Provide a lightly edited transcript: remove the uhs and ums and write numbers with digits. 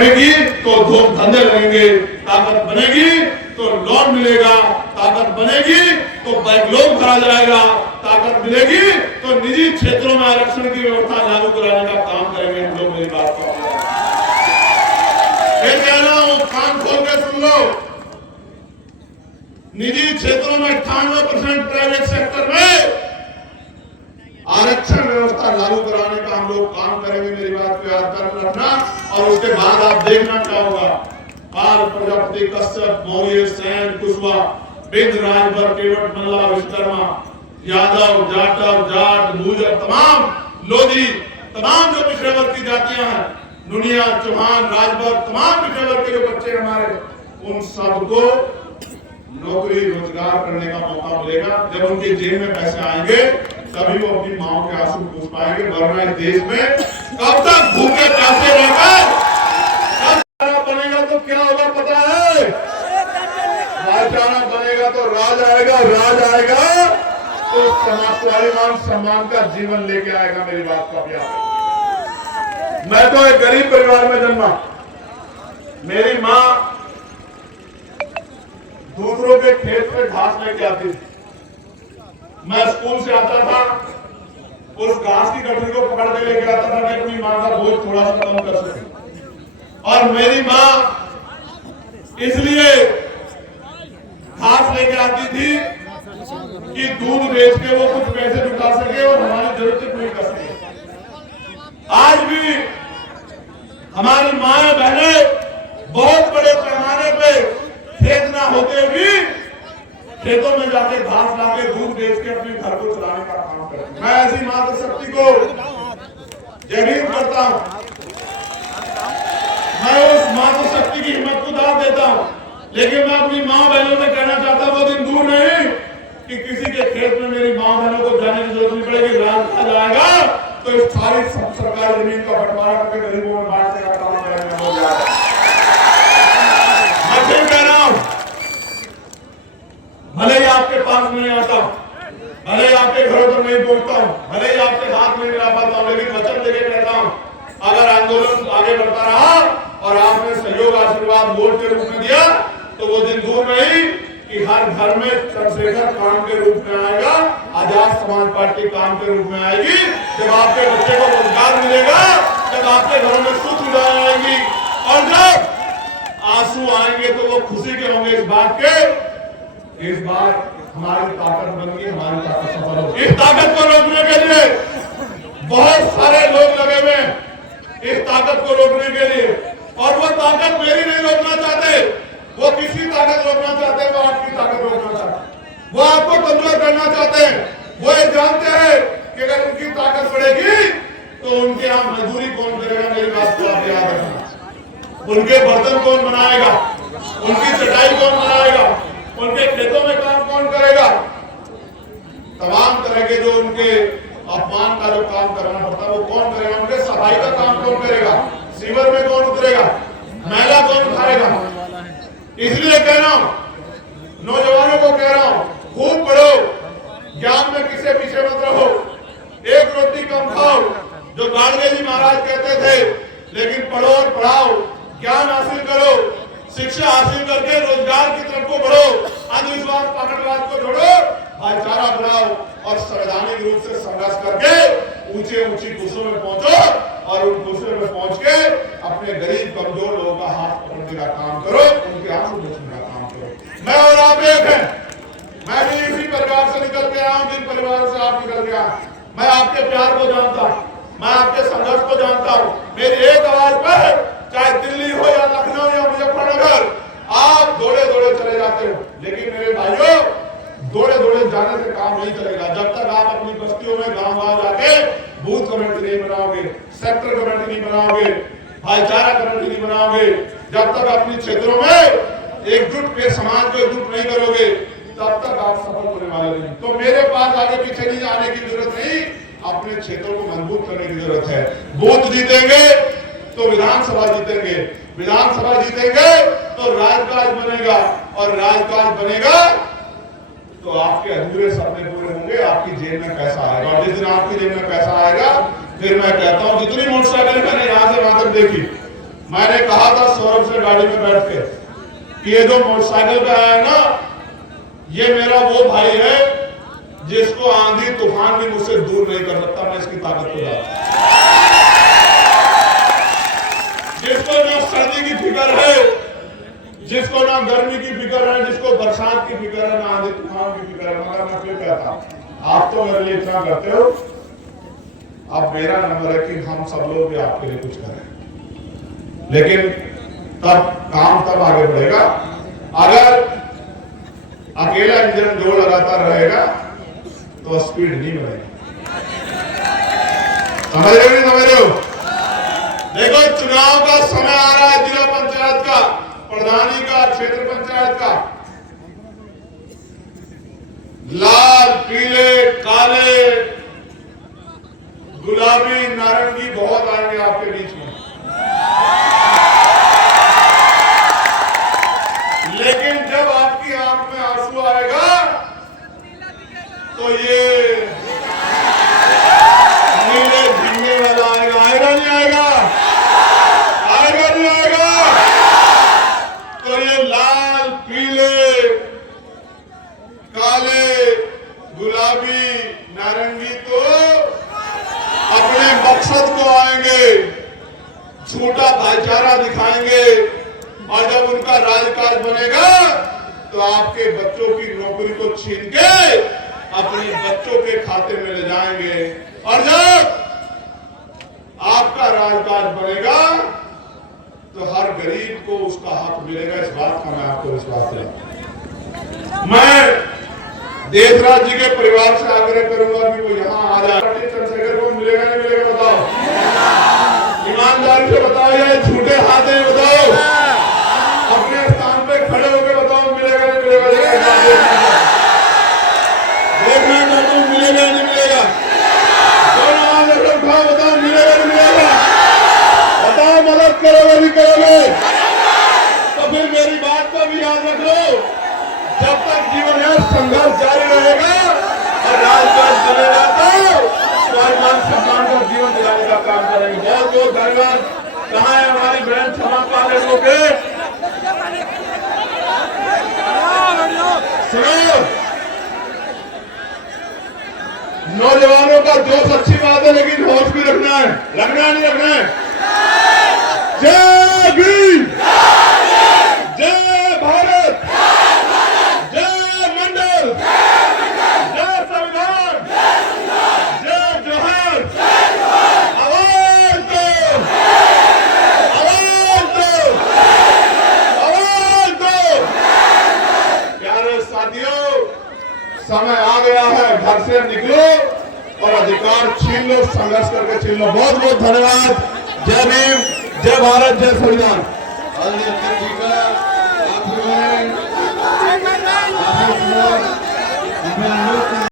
लगेगी तो धूम धंधे लगेंगे, ताकत बनेगी तो लोन मिलेगा, ताकत बनेगी तो बैकलॉग भरा जाएगा, ताकत मिलेगी तो निजी क्षेत्रों में आरक्षण की व्यवस्था लागू कराने का काम करेंगे हम लोग। मेरी बात को फिर कह रहा हूं, कान खोल के सुन लो। निजी क्षेत्रों में 98% प्राइवेट सेक्टर में आरक्षण व्यवस्था लागू कराने का हम लोग काम करेंगे। मेरी बात को याद कर रखना। और उसके बाद आप देखना क्या होगा। पाल, प्रजापति, कश्यप, मौर्य, सेन, कुशवाहा, बिंद, राजभर, केवट, मल्ला, विश्वकर्मा, यादव, जाटव, जाट, गुर्जर, तमाम लोधी, तमाम जो पिछड़े वर्ग की जातियां हैं, नुनिया, चौहान, राजभर, तमाम पिछड़े वर्ग के जो बच्चे हमारे, उन सबको नौकरी रोजगार करने का मौका मिलेगा। जब उनके जेब में पैसे आएंगे तभी वो अपनी माओ के आंसू पूछ पाएंगे। वरना इस देश में कब तक भूखे प्यासे रहकर बनेगा तो क्या होगा पता है? भाईचारा बनेगा तो राज आएगा, राज आएगा तो स्वाभिमान सम्मान का जीवन लेके आएगा। मेरी बात का अभ्यास। मैं तो एक गरीब परिवार में जन्मा। मेरी माँ दूसरों के खेत में घास लेके आती थी। मैं स्कूल से आता था, उस घास की गठरी को पकड़ के लेके आता था कि अपनी माँ का बोझ थोड़ा सा कम कर सके। और मेरी माँ इसलिए घास लेके आती थी कि दूध बेच के वो कुछ पैसे जुटा सके और हमारी जरूरतें पूरी कर सके। आज भी हमारी माएं बहनें बहुत बड़े पैमाने पे खेत ना होते भी खेतों में जाके घास लाके दूध बेच के अपने घर को चलाने का काम करते हैं। मैं ऐसी मातृशक्ति को जमीन करता हूं। मैं उस मातृशक्ति की हिम्मत को दाद देता हूं। लेकिन मैं अपनी माँ बहनों से कहना चाहता हूं, वो दिन दूर नहीं कि किसी के खेत में मेरी माँ बहनों को जाने की जरूरत नहीं पड़ेगी। राज आ जाएगा तो इस सारी सरकारी जमीन का बंटवारा करके गरीबों में बांटने का काम करेंगे हो जाएगा। मैं फिर कह रहा हूं, भले ही आपके पास नहीं आता, भले ही आपके घरों पर नहीं पहुंचता हूं, भले ही आपके हाथ में मिला पाता हूं, लेकिन वचन देके कहता हूं, अगर आंदोलन आगे बढ़ता रहा और आपने सहयोग आशीर्वाद वोट के रूप में दिया तो वो दिन दूर नहीं कि हर घर में चंद्रशेखर काम के रूप में आएगा, आजाद समाज पार्टी काम के रूप में आएगी। जब आपके बच्चे को रोजगार मिलेगा, जब आपके घरों में सुख सुविधाएं आएंगी और जब आंसू आएंगे तो वो खुशी के होंगे इस बात के, इस बार हमारी ताकत बनेगी, हमारी ताकत सफल होगी। इस ताकत को रोकने के लिए बहुत सारे लोग लगे हुए हैं, इस ताकत को रोकने के लिए। और वो ताकत मेरी नहीं रोकना चाहते, वो किसी ताकत रोकना चाहते हैं, वो आपकी ताकत रोकना चाहते हैं, वो आपको कमजोर करना चाहते हैं। वो ये जानते हैं कि अगर उनकी ताकत बढ़ेगी तो उनके यहाँ मजदूरी कौन करेगा। मेरी बात को आप याद रखना। उनके बर्तन कौन बनाएगा, उनकी चटाई कौन बनाएगा, उनके खेतों में काम कौन करेगा। तमाम तरह के जो उनके अपमान का जो काम करना पड़ता है वो कौन करेगा। उनके सफाई का काम कौन करेगा, सीवर में कौन उतरेगा, मैला कौन खाएगा। इसलिए कह रहा हूं, नौजवानों को कह रहा हूं, खूब पढ़ो, ज्ञान में किसी पीछे मत रहो, एक रोटी कम खाओ जो गाड़गे जी महाराज कहते थे, लेकिन पढ़ो और पढ़ाओ, ज्ञान हासिल करो, शिक्षा हासिल करके रोजगार की तरफ को बढ़ो, अंधविश्वास पाखंडवाद को छोड़ो, भाईचारा बढ़ाओ और संवैधानिक रूप से संघर्ष करके ऊंचे ऊंची कुर्सियों में पहुंचो और उन कुर्सियों में पहुंच के अपने गरीब कमजोर लोगों का हाथ पकड़ने का काम करो, उनके आंसू बचाने का काम करो। मैं और आप एक हैं। मैं भी इसी परिवार से निकल के आया हूं, जिन परिवार से आप निकल के आए। मैं आपके प्यार को जानता हूं, मैं आपके संघर्ष को जानता हूं। मेरी एक आवाज पर चाहे दिल्ली हो या लखनऊ या मुजफ्फरनगर, आप दौड़े दौड़े चले जाते हो। लेकिन मेरे भाइयों, दौड़े दौड़े जाने से काम नहीं चलेगा। जब तक आप अपनी बस्तियों में गांव गांव जाके बूथ कमेटी नहीं बनाओगे, सेक्टर कमेटी नहीं बनाओगे, भाईचारा कमेटी नहीं बनाओगे, जब तक अपने क्षेत्रों में एकजुट के समाज को एकजुट नहीं करोगे, तब तक आप सफल होने वाले नहीं। तो मेरे पास आगे पीछे नहीं आने की जरूरत नहीं, अपने क्षेत्रों को मजबूत करने की जरूरत है। बूथ जीतेंगे तो विधानसभा जीतेंगे, विधानसभा जीतेंगे तो राजकाज बनेगा, और राजकाज बनेगा तो आपके अधूरे सपने पूरे होंगे, आपकी जेब में पैसा आएगा। और जिस दिन आपकी जेब में पैसा आएगा, फिर मैं कहता हूं, जितनी मोटरसाइकिल मैंने यहां से वहां तक देखी, मैंने कहा था सौरभ से गाड़ी में बैठ के कि ये जो मोटरसाइकिल पे आया ना, ये मेरा वो भाई है जिसको आंधी तूफान भी मुझसे दूर नहीं कर सकता। मैं इसकी ताकत को जानता हूं। जिसको ना सर्दी की फिक्र है, जिसको ना गर्मी की फिक्र है, जिसको बरसात की फिक्र है, ना आंधी तूफान की फिक्र है। मगर मैं क्यों कहता हूं, आप तो मेरे लिए इतना करते हो, अब मेरा नंबर है कि हम सब लोग भी आपके लिए कुछ करें। लेकिन तब काम तब आगे बढ़ेगा अगर अकेला इंजन जोर लगातार रहेगा तो स्पीड नहीं बढ़ेगी। समझ रहे हो नहीं समझ रहे हो? देखो, चुनाव का समय आ रहा है, जिला पंचायत का, प्रधानी का, क्षेत्र पंचायत का। लाल, पीले, काले, गुलाबी, नारंगी बहुत आएंगे आपके बीच में। लेकिन जब आपकी आंख में आंसू आएगा तो ये नीले झींगे वाला आएगा। आएगा नहीं आएगा? आएगा नहीं आएगा? तो ये लाल, पीले, काले, गुलाबी, नारंगी तो अपने मकसद को आएंगे, झूठा भाईचारा दिखाएंगे, और जब उनका राजकाज बनेगा तो आपके बच्चों की नौकरी को छीन के अपने बच्चों के खाते में ले जाएंगे। और जब आपका राजकाज बनेगा तो हर गरीब को उसका हक मिलेगा। इस बात का मैं आपको विश्वास दिलाता हूं। मैं देशराज जी के परिवार से आग्रह करूंगा कि वो यहाँ आ जाए। चंद्रशेखर को मिलेगा नहीं मिलेगा बताओ? ईमानदारी से बताओ या झूठे हाथ में बताओ? अपने स्थान पे खड़े होकर बताओ, मिलेगा नहीं मिलेगा? देखना चाहता हूं, मिलेगा नहीं मिलेगा? दोनों हाथ उठाओ, बताओ मिलेगा नहीं मिलेगा? बताओ मदद करोगे नहीं करोगे? तो फिर मेरी बात को भी याद रख लो, जब तक जीवन है संघर्ष जारी रहेगा और राजकाज चलेगा तो स्वाभिमान सम्मान का जीवन दिलाने का काम करेंगे। बहुत बहुत धन्यवाद। कहाँ है हमारी बहन क्षमा पाले लोग? सुनो, नौजवानों का जोश अच्छी बात है, लेकिन होश भी रखना है। रखना नहीं रखना है? जय भीम, जय भारत, जय मंडल, जय संविधान, जय जोहर। आवाज दो, आवाज दो, आवाज दो। प्यारे साथियों, समय आ गया है, घर से निकलो और अधिकार छीन लो, संघर्ष करके छीन लो। बहुत बहुत धन्यवाद। जय भीम, जय भारत, जय संविधान।